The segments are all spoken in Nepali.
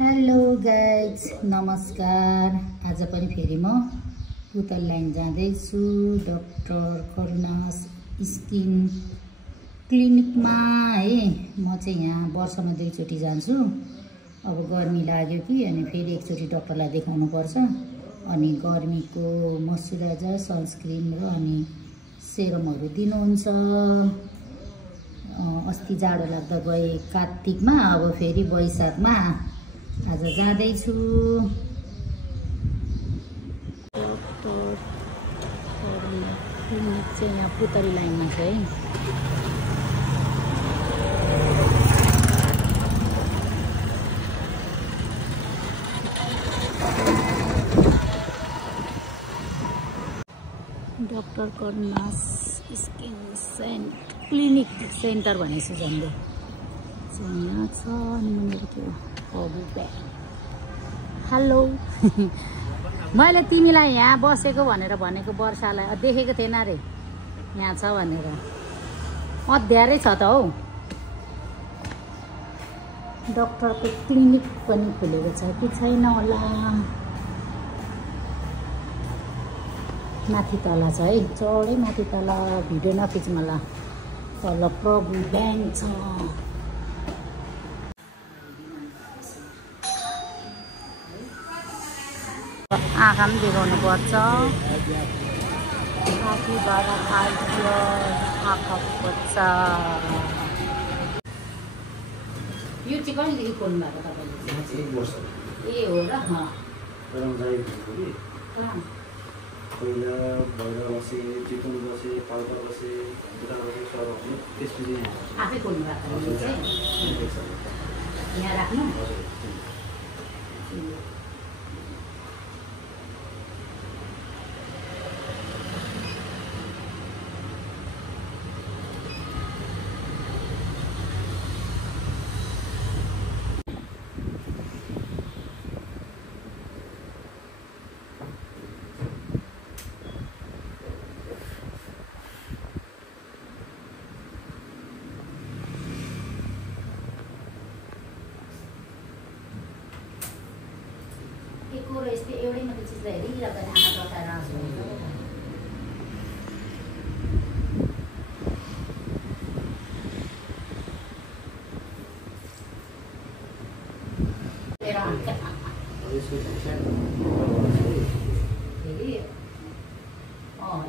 हेलो गाइज, नमस्कार। आज पनि फेरि म पुतल लाइन जाँदैछु डाक्टर करुणास स्किन क्लिनिकमा है। म चाहिँ यहाँ वर्षमा 2 चोटि जान्छु। अब गर्मी लाग्यो कि अनि फेरि एकचोटि डाक्टरलाई देखाउनु पर्छ। अनि गर्मीको मोइस्चराइजर, सनस्क्रिन र अनि सेरमहरू दिनुहुन्छ। अस्ति जाडो लाग्दा गए कार्तिकमा, अब फेरि वैशाखमा आज जाँदैछु। क्लिनिक चाहिँ यहाँ पुतली लाइनमा छ है। डाक्टर करुणास स्किन क्लिनिक सेन्टर भनेपछि झन्डै यहाँ छ। अनि मैले त्यो हेलो मैले तिमीलाई यहाँ बसेको भनेर भनेको वर्षालाई देखेको थिएन रे यहाँ छ भनेर। अध्यारै छ त हौ। डाक्टरको क्लिनिक पनि खुलेको छ कि छैन होला। माथि तल छ है, चढै माथि तल। भिडियो नखिच मलाई। तल प्रभु ब्याङ्क छ। आँखा पनि देखाउनु पर्छ। माथिबाट खाइदियो आँखा पर्छ। यो चाहिँ कहिलेदेखि खोल्नु भएको तपाईँले? 1 वर्ष। ए हो र? पहिला भएर बसे, चितवन बसे, पाल्पा बसे, बुढा बसे, सर बसे, त्यसपछि आफै खोल्नु भएको यहाँ राख्नु। यस्तै एउटै मात्रै चिजलाई हेरिरहेको आँखा तताएर आँसु हुन्छ।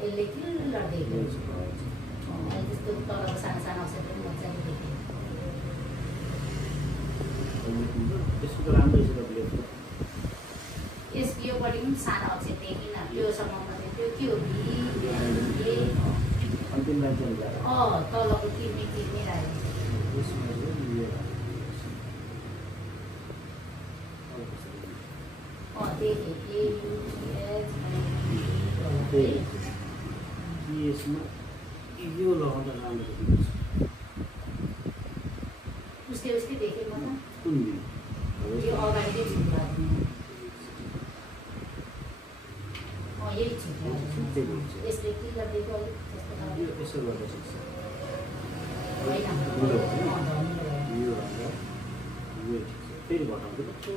यसले क्लियर देख्यो। त्यस्तो तलको सानो सानो अक्षर पनि मजाले देख्यो। त्यसको त राम्रै छ तपाईँले। योपट्टि पनि सानो अक्षर देखिन। त्योसम्म मात्रै त्यो के हो अन्तिम लाइन तलको किर्ने राखेको। यसमा यो लगाउँदा राम्रो देखिन्छ। उस्तै देखेँ म त। कुन दिन? यो अगाडि चाहिँ छुट्ला। यही छुट्ला। यसले क्लियर देख्यो अलिक त्यस्तो लाग्यो। यसो गर्दा सक्छ। फेरि घटाउँछु।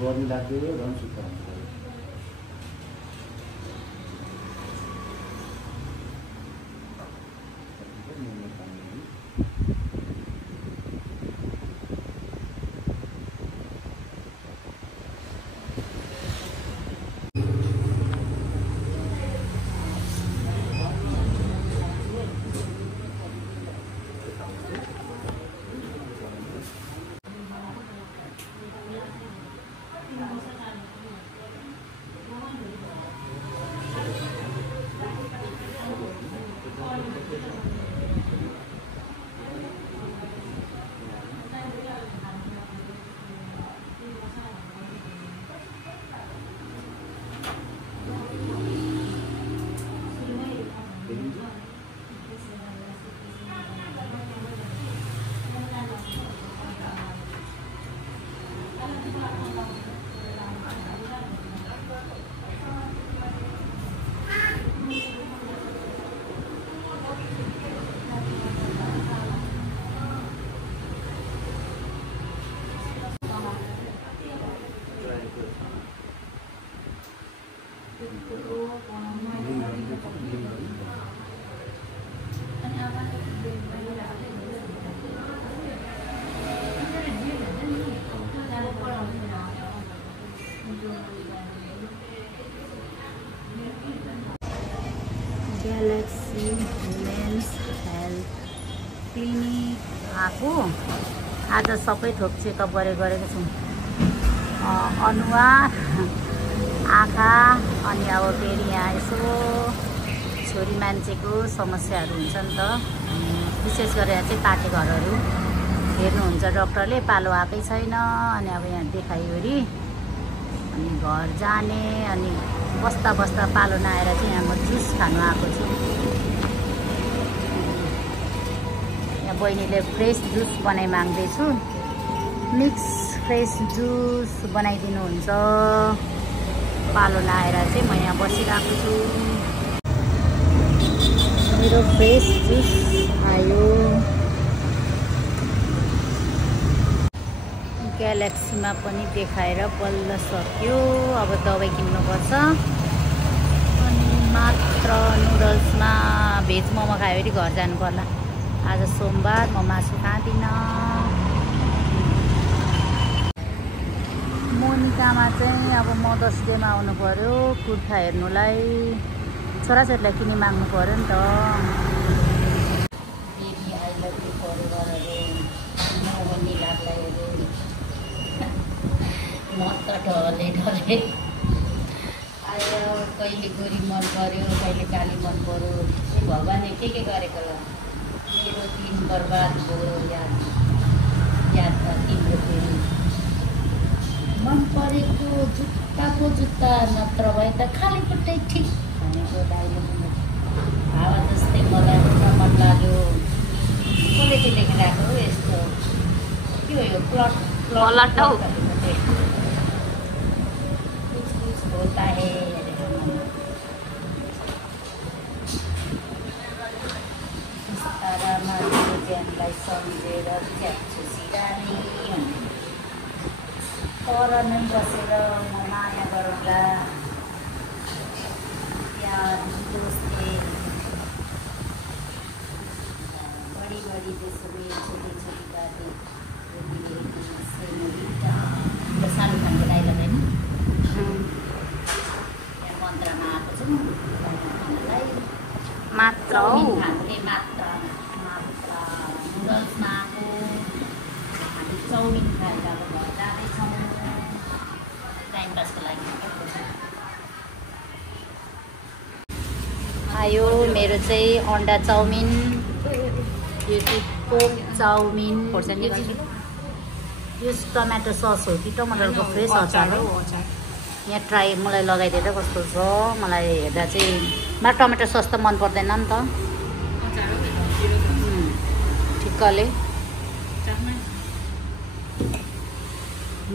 गर्मी लाग्यो झन् सुक्खा हुन्छ। ग्यालेक्सी वुमेन्स हेल्थ क्लिनिक आएको। आज सबै थोक चेकअप गरेको छौँ। अनुहार, आँखा, अनि अब फेरि यहाँ यसो छोरी मान्छेको समस्याहरू हुन्छ नि त। विशेष गरेर चाहिँ पाटे घरहरू हेर्नुहुन्छ डक्टरले, पालो आएकै छैन। अनि अब यहाँ देखाइवरी अनि घर जाने, अनि बस्दा बस्दा पालो नआएर चाहिँ यहाँ म जुस खानु आएको छु। यहाँ बहिनीले फ्रेस जुस बनाइ माग्दैछु। मिक्स फ्रेस जुस बनाइदिनुहुन्छ। पालो नआएर चाहिँ म यहाँ बसिरहेको छु। मेरो फ्रेस जुस आयो। ग्यालेक्सीमा पनि देखाएर बल्ल सक्यो। अब दबाई किन्नुपर्छ। अनि मात्र नुडल्समा भेज मोमो खायो भने घर जानु पर्ला। आज सोमबार, म मासु खाँदिनँ। मोनिकामा चाहिँ अब मदर्स डेमा आउनु पर्यो कुर्ता हेर्नुलाई। छोराछोरीलाई किनि माग्नु पर्यो नि त। बेबी आई लभ यु फरएभर अरे मोहनी लाग्लाई अरे म त ढले आयो। कहिले गोरी मन पर्यो, कहिले काली मन पर्यो। भगवान्ले के गरेको ल। मेरो दिन बर्बाद भयो। याद त तिम्रो फेरि मन परेको जुत्ताको जुत्ता, नत्र भए त खाली खुट्टै ठिक भनेको डाइलग हावा जस्तै मलाई उठ्न मन लाग्यो। कसले चाहिँ लेखिरहेको हो यस्तो? के हो यो? प्लट होता है। तारामा ज्यानलाई सम्झेर च्याप्छु सिरानी पर नै बसेर म माया गरौँला। प्यार दोस्ती बड़ी बड़ी देशों छोटी छोटी बातें सानो खानको डाइलग होइन। यहाँ मन्त्रमा आएको छु खानालाई। मात्र नुडल्समा आएको। हामी चाउमिन खाएर अब घर जाँदैछौँ टाइम पासको लागि। आयो मेरो चाहिँ अन्डा चाउमिन, यो चाहिँ पोक चाउमिन। यो टमाटो सस हो कि टमाटरको फ्रेस अचार हो? यहाँ ट्राई मलाई लगाइदिएर कस्तो छ। मलाई हेर्दा चाहिँ मलाई टमाटर सस त मन पर्दैन नि त। ठिक्कले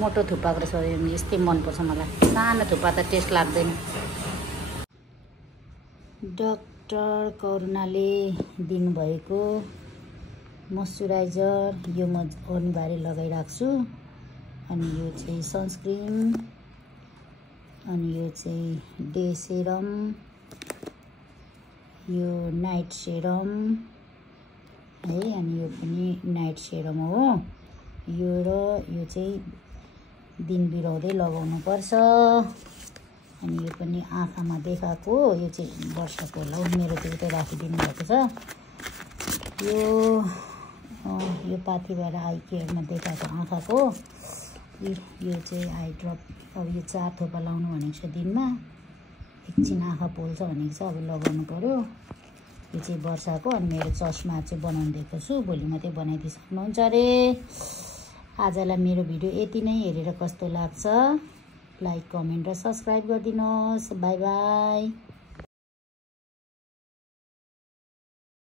मोटो थुप्पाको रहेछ यस्तै मनपर्छ मलाई। सानो थुप्पा त टेस्ट लाग्दैन। डाक्टर करुणाले दिनुभएको मोइस्चराइजर यो म अनिवार्य लगाइरहेको छु। अनि यो चाहिँ सनस्क्रिन, अनि यो चाहिँ डे सेरम, यो नाइट सेरम है। अनि यो पनि नाइट सेरम हो। यो र यो चाहिँ दिन बिराउँदै लगाउनु पर्छ। अनि यो पनि आँखामा देखाएको। यो चाहिँ वर्षको होला। मेरो चाहिँ उतै राखिदिनु भएको छ। यो पाथिबाट आई केयरमा देखाएको आँखाको। यो चाहिँ आई ड्रप। अब यो 4 थोपा लाउनु भनेको छ दिनमा। एकछिन आँखा पोल्छ भनेको छ। अब लगाउनु पर्यो। यो चाहिँ वर्षाको। अनि मेरो चस्मा चाहिँ बनाउनु दिएको छु। भोलि मात्रै बनाइदिइ सक्नुहुन्छ अरे। आजलाई मेरो भिडियो यति नै। हेरेर कस्तो लाग्छ लाइक, कमेन्ट र सब्सक्राइब गरिदिनुहोस्। By by.